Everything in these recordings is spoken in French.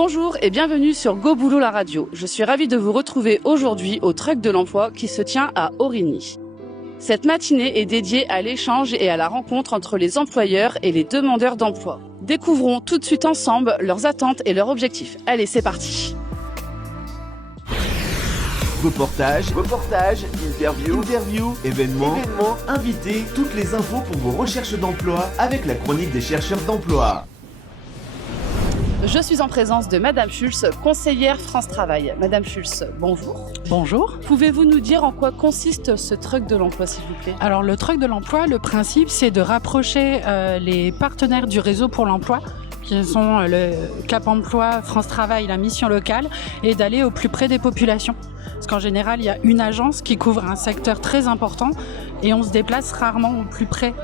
Bonjour et bienvenue sur Go Boulot la radio. Je suis ravie de vous retrouver aujourd'hui au Truc de l'Emploi qui se tient à Origny. Cette matinée est dédiée à l'échange et à la rencontre entre les employeurs et les demandeurs d'emploi. Découvrons tout de suite ensemble leurs attentes et leurs objectifs. Allez, c'est parti. Reportages, interviews, événements, invités, toutes les infos pour vos recherches d'emploi avec la chronique des chercheurs d'emploi. Je suis en présence de Madame Schulz, conseillère France Travail. Madame Schulz, bonjour. Bonjour. Pouvez-vous nous dire en quoi consiste ce Truc de l'Emploi, s'il vous plaît ? Alors le Truc de l'Emploi, le principe c'est de rapprocher les partenaires du réseau pour l'emploi, qui sont le Cap Emploi, France Travail, la mission locale, et d'aller au plus près des populations. Parce qu'en général, il y a une agence qui couvre un secteur très important et on se déplace rarement au plus près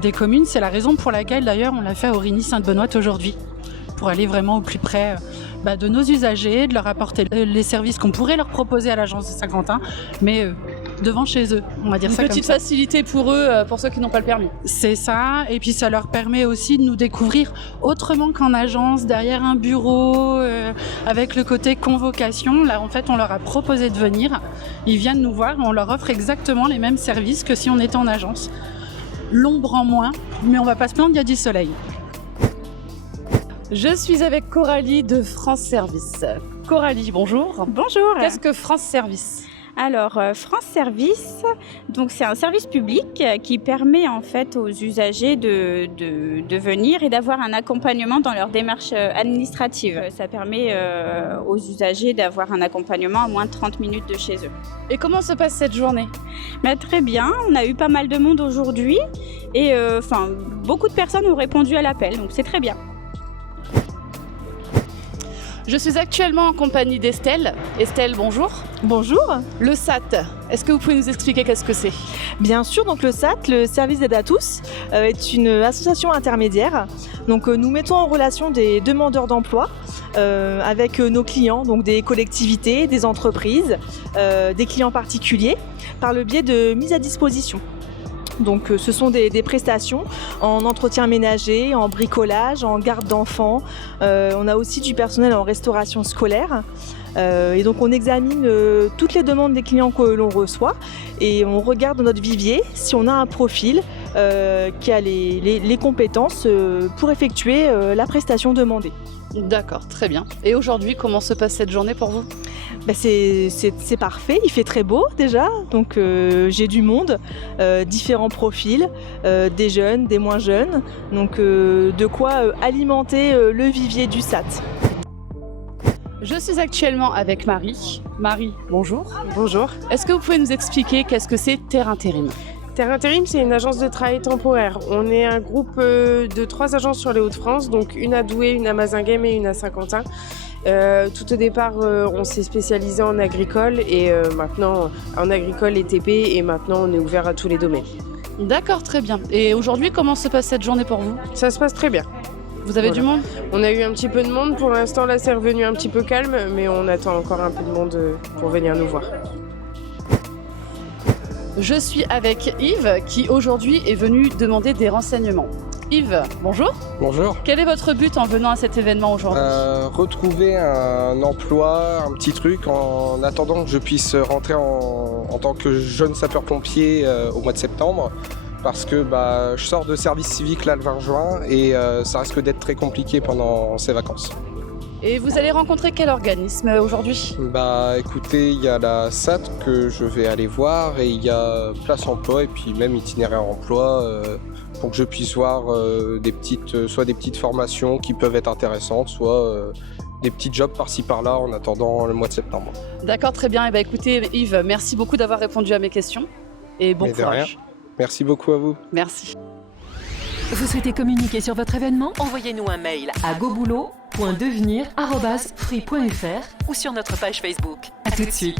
des communes. C'est la raison pour laquelle d'ailleurs on l'a fait à Origny-Sainte-Benoîte aujourd'hui, pour aller vraiment au plus près de nos usagers, de leur apporter les services qu'on pourrait leur proposer à l'agence de Saint-Quentin, mais devant chez eux, on va dire ça comme ça. Une petite facilité pour eux, pour ceux qui n'ont pas le permis. C'est ça, et puis ça leur permet aussi de nous découvrir autrement qu'en agence, derrière un bureau, avec le côté convocation. Là, en fait, on leur a proposé de venir, ils viennent nous voir et on leur offre exactement les mêmes services que si on était en agence. L'ombre en moins, mais on va pas se plaindre, il y a du soleil. Je suis avec Coralie de France Service. Coralie, bonjour. Bonjour. Qu'est-ce que France Service ? Alors, France Service, donc c'est un service public qui permet en fait aux usagers de venir et d'avoir un accompagnement dans leur démarche administrative. Ça permet aux usagers d'avoir un accompagnement à moins de 30 minutes de chez eux. Et comment se passe cette journée ? Très bien, on a eu pas mal de monde aujourd'hui et beaucoup de personnes ont répondu à l'appel, donc c'est très bien. Je suis actuellement en compagnie d'Estelle. Estelle, bonjour. Bonjour. Le SAT, est-ce que vous pouvez nous expliquer qu'est-ce que c'est ? Bien sûr, donc le SAT, le service d'aide à tous, est une association intermédiaire. Donc nous mettons en relation des demandeurs d'emploi avec nos clients, donc des collectivités, des entreprises, des clients particuliers, par le biais de mise à disposition. Donc ce sont des prestations en entretien ménager, en bricolage, en garde d'enfants. On a aussi du personnel en restauration scolaire. Et donc on examine toutes les demandes des clients que l'on reçoit et on regarde dans notre vivier si on a un profil qui a les compétences pour effectuer la prestation demandée. D'accord, très bien. Et aujourd'hui, comment se passe cette journée pour vous ? C'est parfait, il fait très beau déjà, donc j'ai du monde, différents profils, des jeunes, des moins jeunes, donc de quoi alimenter le vivier du SAT. Je suis actuellement avec Marie. Marie, bonjour. Bonjour. Est-ce que vous pouvez nous expliquer qu'est-ce que c'est Terre Intérim ? Terre Intérim, c'est une agence de travail temporaire. On est un groupe de 3 agences sur les Hauts-de-France, donc une à Douai, une à Mazinguem et une à Saint-Quentin. Tout au départ, on s'est spécialisé en agricole et maintenant en agricole et TP et maintenant on est ouvert à tous les domaines. D'accord, très bien. Et aujourd'hui, comment se passe cette journée pour vous ? Ça se passe très bien. Vous avez du monde ? On a eu un petit peu de monde. Pour l'instant, là, c'est revenu un petit peu calme, mais on attend encore un peu de monde pour venir nous voir. Je suis avec Yves qui aujourd'hui est venu demander des renseignements. Yves, bonjour. Bonjour. Quel est votre but en venant à cet événement aujourd'hui ? Retrouver un emploi, un petit truc en attendant que je puisse rentrer en tant que jeune sapeur-pompier au mois de septembre. Parce que je sors de service civique là le 20 juin et ça risque d'être très compliqué pendant ces vacances. Et vous allez rencontrer quel organisme aujourd'hui ? Écoutez, il y a la SAT que je vais aller voir et il y a Place Emploi et puis même Itinéraire Emploi pour que je puisse voir soit des petites formations qui peuvent être intéressantes, soit des petits jobs par-ci par-là en attendant le mois de septembre. D'accord, très bien. Et écoutez Yves, merci beaucoup d'avoir répondu à mes questions et bon courage. Merci beaucoup à vous. Merci. Vous souhaitez communiquer sur votre événement ? Envoyez-nous un mail à goboulot.devenir@free.fr ou sur notre page Facebook. À tout de suite.